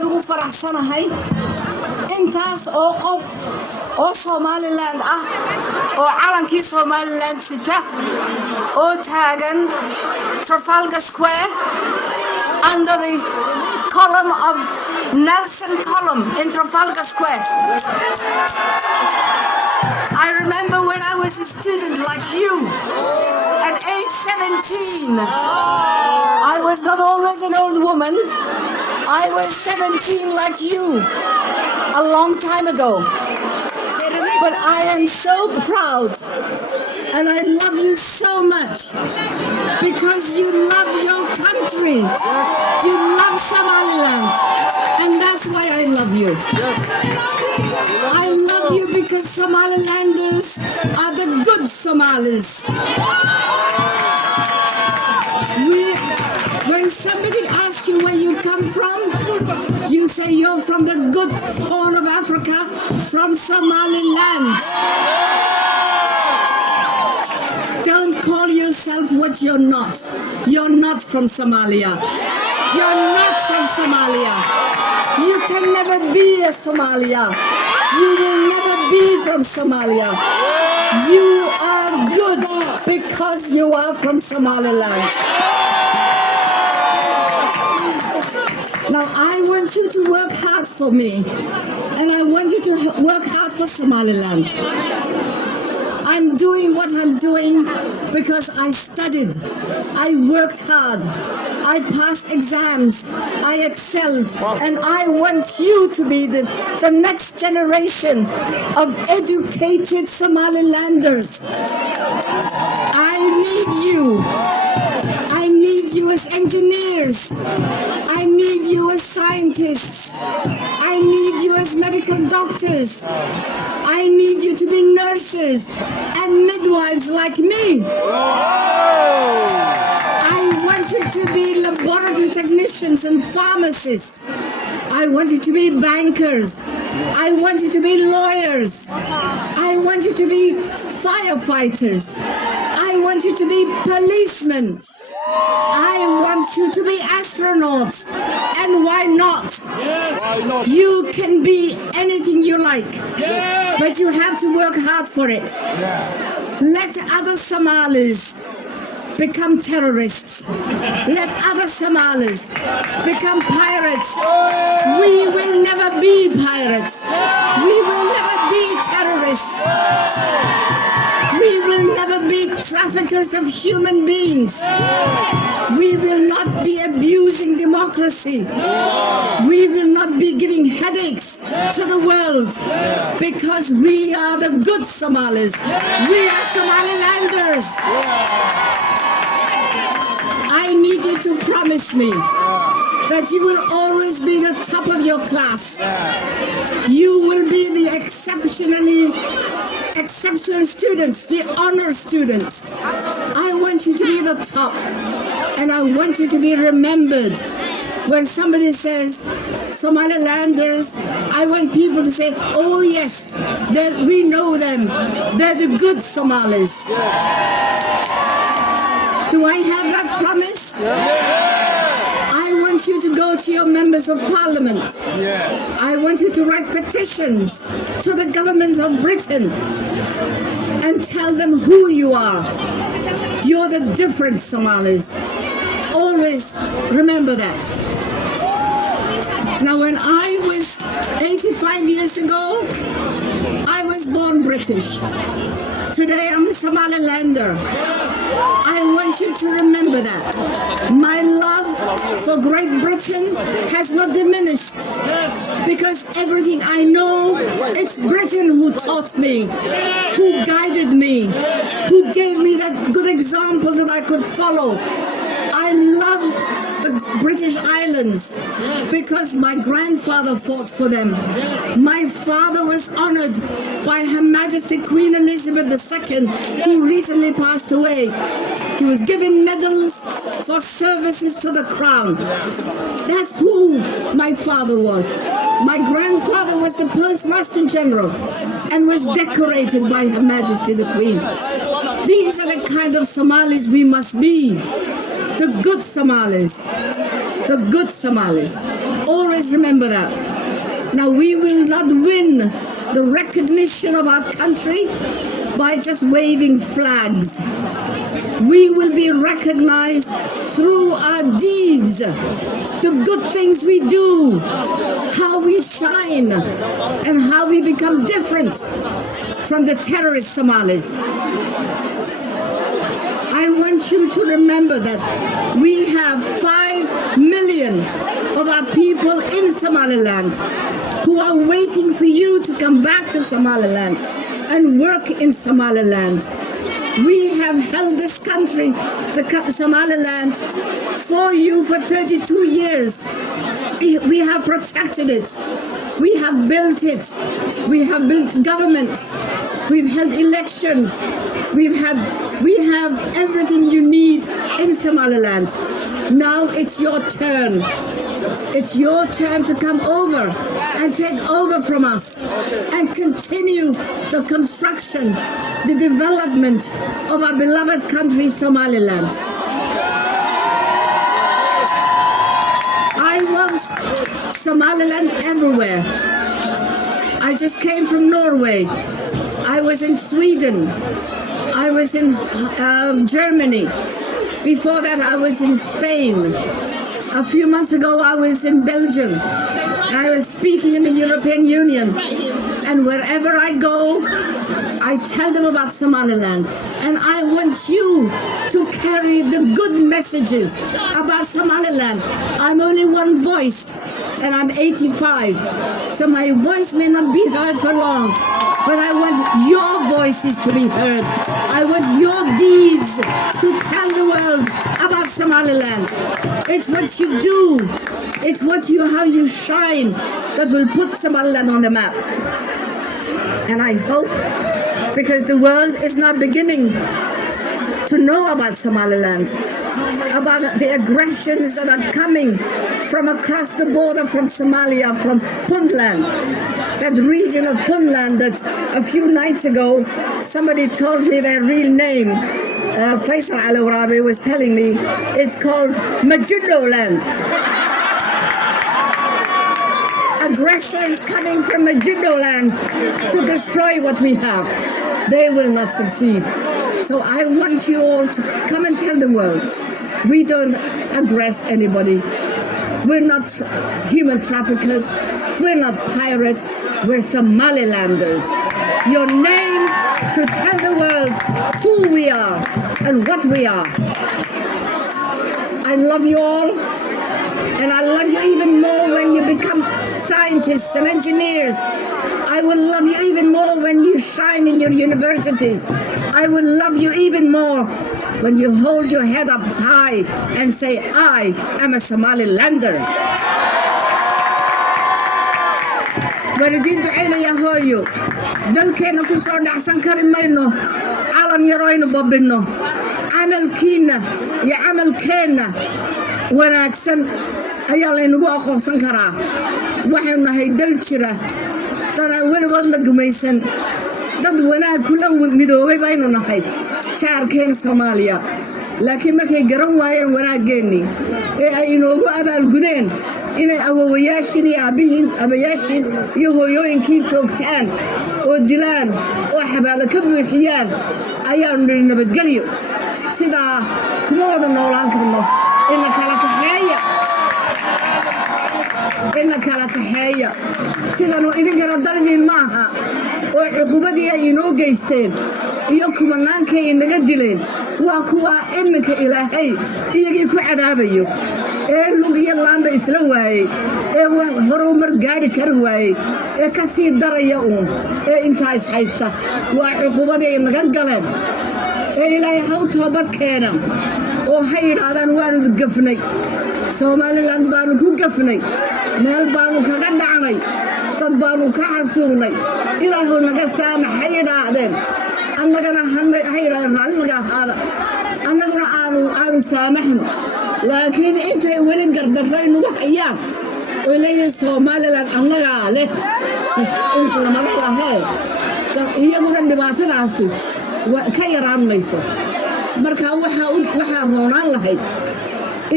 aad ugu faraxsanahay intaas oo qof oo Somaliland ah oo calankii Somaliland sita oo taagan Trafalgar Square under the column of Nelson column in Trafalgar Square. I remember when I was a student like you at age 17. I was not always an old woman. I was 17 like you a long time ago. But I am so proud and I love you so much because you love your country. You love Somaliland, and that's why I love you. I love you because Somalilanders are the good Somalis. When somebody asks you where you come from, you say you're from the good Horn of Africa, from Somaliland. Don't call yourself what you're not. You're not from Somalia. You're not from Somalia. You can never be a Somalia. You will never be from Somalia. You are good because you are from Somaliland. Now I want you to work hard for me, and I want you to work hard for Somaliland. I'm doing what I'm doing because I studied, I worked hard, I passed exams, I excelled, and I want you to be the next generation of educated Somalilanders. I need you. I need you as engineers. I need you as scientists. I need you as medical doctors. I need you to be nurses and midwives like me. I want you to be laboratory technicians and pharmacists. I want you to be bankers. I want you to be lawyers. I want you to be firefighters. I want you to be policemen. I want you to be astronauts. And why not? Why not? You can be anything you like, but you have to work hard for it. Let other Somalis become terrorists. Let other Somalis become pirates. We will never be pirates. We will never be terrorists. We will never be traffickers of human beings. We will not be abusing democracy. We will not be giving headaches to the world because we are the good Somalis. We are Somalilanders. I need you to promise me that you will always be the top of your class. You will be the exceptional students, the honor students. I want you to be the top, and I want you to be remembered. When somebody says Somalilanders, I want people to say, oh yes, we know them. They're the good Somalis. Do I have that promise? I want you to go to your members of parliament. I want you to write petitions to the government of Britain and tell them who you are. You're the different Somalis. Always remember that. Now, when I was 85 years ago, I was born British. Today, I'm a Somalilander. I want you to remember that. My love for Great Britain has not diminished because everything I know, it's Britain who taught me, who guided me, who gave me that good example that I could follow. I love the British Islands because my grandfather fought for them. My father was honored by Her Majesty Queen Elizabeth II, who recently passed away. He was given medals for services to the crown. That's who my father was. My grandfather was the Postmaster General and was decorated by Her Majesty the Queen. These are the kind of Somalis we must be. The good Somalis. The good Somalis. Always remember that. Now, we will not win the recognition of our country by just waving flags. We will be recognized through our deeds, the good things we do, how we shine, and how we become different from the terrorist Somalis. I want you to remember that we have 5 million of our people in Somaliland who are waiting for you to come back to Somaliland and work in Somaliland. We have held this country, Somaliland, for you for 32 years. We have protected it. We have built it. We have built governments. We've held elections. We have everything you need in Somaliland. Now it's your turn. It's your turn to come over and take over from us and continue the construction, the development of our beloved country, Somaliland. I want Somaliland everywhere. I just came from Norway. I was in Sweden. I was in Germany. Before that, I was in Spain. A few months ago, I was in Belgium. I was speaking in the European Union. And wherever I go, I tell them about Somaliland. And I want you to carry the good messages about Somaliland. I'm only one voice, and I'm 85. So my voice may not be heard for long, but I want your voices to be heard. I want your deeds to tell the world about Somaliland. It's what you do. It's how you shine that will put Somaliland on the map. And I hope, because the world is now beginning to know about Somaliland, about the aggressions that are coming from across the border from Somalia, from Puntland, that region of Puntland that a few nights ago somebody told me their real name. Faisal Al-Awrabi was telling me it's called Majudo land. Aggressions coming from Majudo land to destroy what we have. They will not succeed. So I want you all to come and tell the world, we don't aggress anybody. We're not human traffickers. We're not pirates. We're Somalilanders. Your name should tell the world who we are and what we are. I love you all, and I love you even more when you become scientists and engineers. I will love you even more when you shine in your universities. I will love you even more when you hold your head up high and say, I am a Somalilander. waalidiintu ceelaya hooyo dalkeena ku soo dhacsan kari mayno calan yaraynu babino camalkiina iyo camalkeena wanaagsan ayaa laynagu aqoonsan karaa waxaynu nahay dal jira dad weligood la gumaysan dad wanaag kula midoobay baynu nahay jaarkeen Soomaaliya laakiin markay garan waayeen wanaageeni ee ay inoogu abaalgudeen inay awowayaashin iyo abayaashin iyo hooyooyinkii toogtaan oo dilaan oo xabaalo ka buuxiyaan ayaanu niri nabadgelyo sidaa kuma wada noolaan karno in la kala kaxeeya sidanu idinkana dalgiin maaha oo cuqubadii ay inoo geysteen iyo kumanaankay inaga dileen waa kuwa iminka ilaahay iyagii ku cadaabayo ee lug iyo laamba isla waayey ee horumar gaari kari waayey ee ka sii daraya ee intaa is haysta waa cuqubadii ay naga galeen ee ilaahay haw toobad keena oo ha yidhaahdaan waanu gafnay Somaliland baanu ku gafnay meel baanu kaga dhacnay dad baanu ka xasuugnay ilaahu naga saamaxa yidhaahdeen annagana ha yidhaahdeen raalliga ahaada annaguna aanu saamaxno laakiin intay weli gardarray nagu hayaan oo leeyahay Somaliland annagaa leh inta lama lahayn iyaguna dhibaatadaasi ka yaraan mayso marka waxaa roonaan lahayd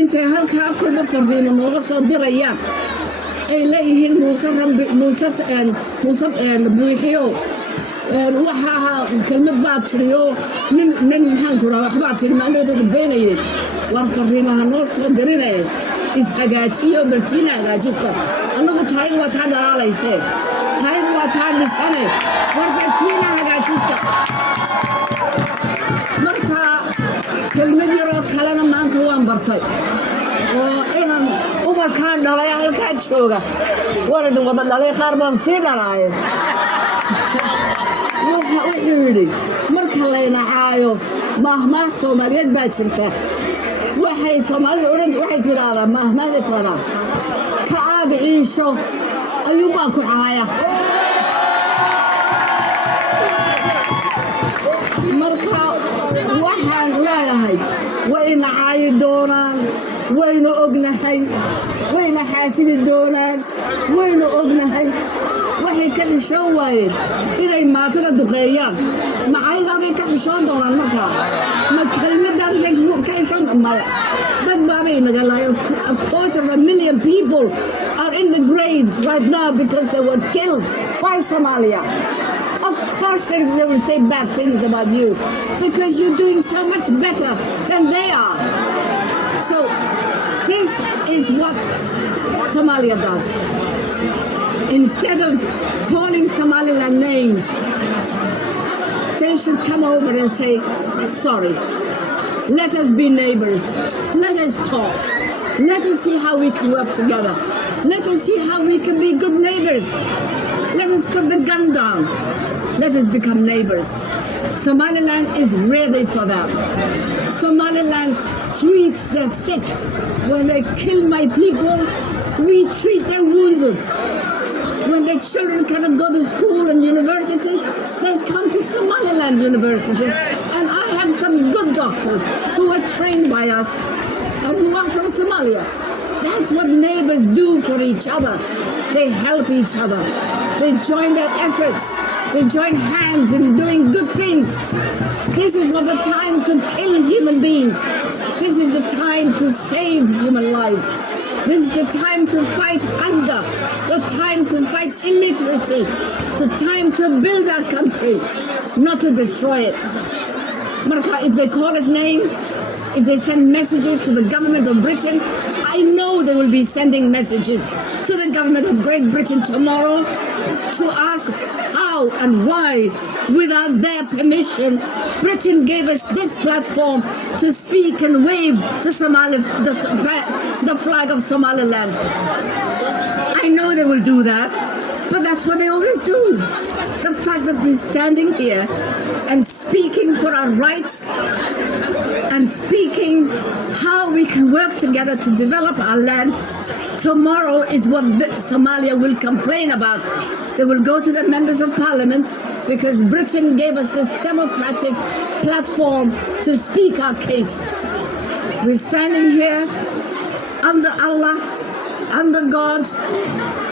intay halkaa kuma fariimo nooga soo dirayaan ay leeyihiin muuse buuxiyo waxaa kelmad baa tiriyo nin maxaan ku rahaa waxbaa tiri maalooda beenayay war fariimaha noo soo dirinay ishagaajiyo bartiina hagaajista annagu taayada waa taa dhalaalayse taayada waa taa dhisane war bartiina hagaajista marka kelmad yaroo kalena maanta waan bartay oo inaan umarkaan dhalay halkaa jooga waradin wada dhalay qaar baan sii dhalaaye wuxuu yidhi marka laynacaayo maahmaah soomaaliyeed baa jirta waxay soomaalida waxay tiraahdaa maahmaahda tiraahdaa ka aad ciisho ayuunbaa ku caaya marka waxaan leeyahay wayna caayi doonaan wayna ognahay wayna xaasidi doonaan wayna ognahay waxay ka xishoon waayeen inay maatada duqeeyaan macaydaabay ka xishoon doonaan markaa ma kelmadaasay ka xishoon maya dad baabay naga laayeen 250,000 people are in the graves right now because they were killed by Somalia. Of course they will say bad things about you because you're doing so much better than they are. So this is what Somalia does. Instead of calling Somaliland names, they should come over and say, sorry, let us be neighbors, let us talk, let us see how we can work together, let us see how we can be good neighbors, let us put the gun down, let us become neighbors. Somaliland is ready for that. Somaliland treats the sick. When they kill my people, we treat the wounded. When the children cannot go to school and universities, they come to Somaliland universities. And I have some good doctors who are trained by us and who are from Somalia. That's what neighbors do for each other. They help each other. They join their efforts. They join hands in doing good things. This is not the time to kill human beings. This is the time to save human lives. This is the time to fight hunger, the time to fight illiteracy, the time to build our country, not to destroy it. Marka, if they call us names, if they send messages to the government of Britain, I know they will be sending messages to the government of Great Britain tomorrow to ask how and why, without their permission, Britain gave us this platform to speak and wave the flag of Somaliland. I know they will do that, but that's what they always do. The fact that we're standing here and speaking for our rights and speaking how we can work together to develop our land, tomorrow is what Somalia will complain about. They will go to the members of parliament because Britain gave us this democratic platform to speak our case. We're standing here under Allah, under God,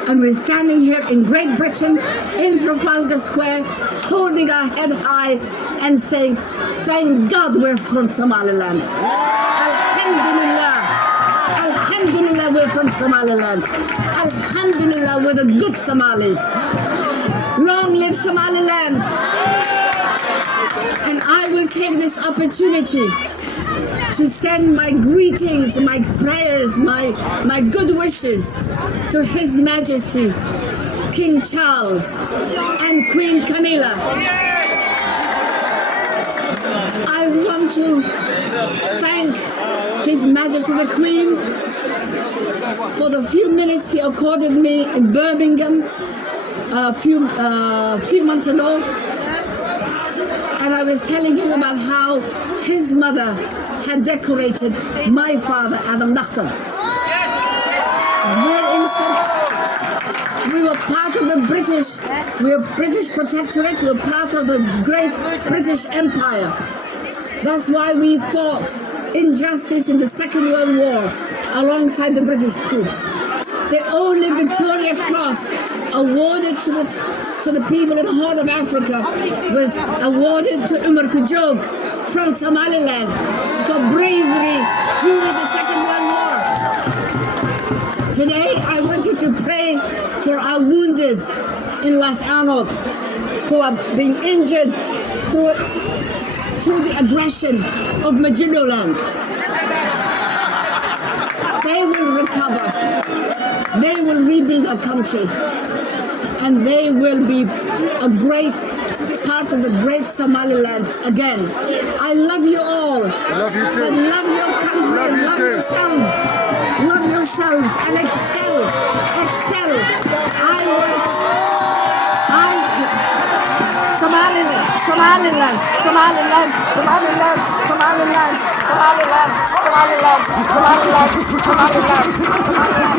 and we're standing here in Great Britain, in Trafalgar Square, holding our head high and saying, thank God we're from Somaliland. Alhamdulillah. Alhamdulillah, we're from Somaliland. Alhamdulillah, we're the good Somalis. Long live Somaliland. And I will take this opportunity to send my greetings, my prayers, my good wishes to His Majesty, King Charles and Queen Camilla. I want to thank His Majesty the Queen for the few minutes he accorded me in Birmingham a few months ago. And I was telling him about how his mother had decorated my father, Adam Nakhtar. We were part of the British protectorate, we were part of the great British Empire. That's why we fought injustice in the Second World War alongside the British troops. The only Victoria Cross awarded to the people in the Horn of Africa was awarded to Umar Kujog from Somaliland for bravery during the Second World War. Today, I want you to pray for our wounded in Las Anod who are being injured through the aggression of Majidoland. They will recover. They will rebuild our country. And they will be a great part of the great Somaliland again. I love you all. Love you too. But love your country and love yourselves. Love yourselves and excel. Excel. Somaliland, Somaliland, Somaliland, Somaliland, Somaliland, Somaliland, Somaliland, Somaliland, Somaliland, Somaliland.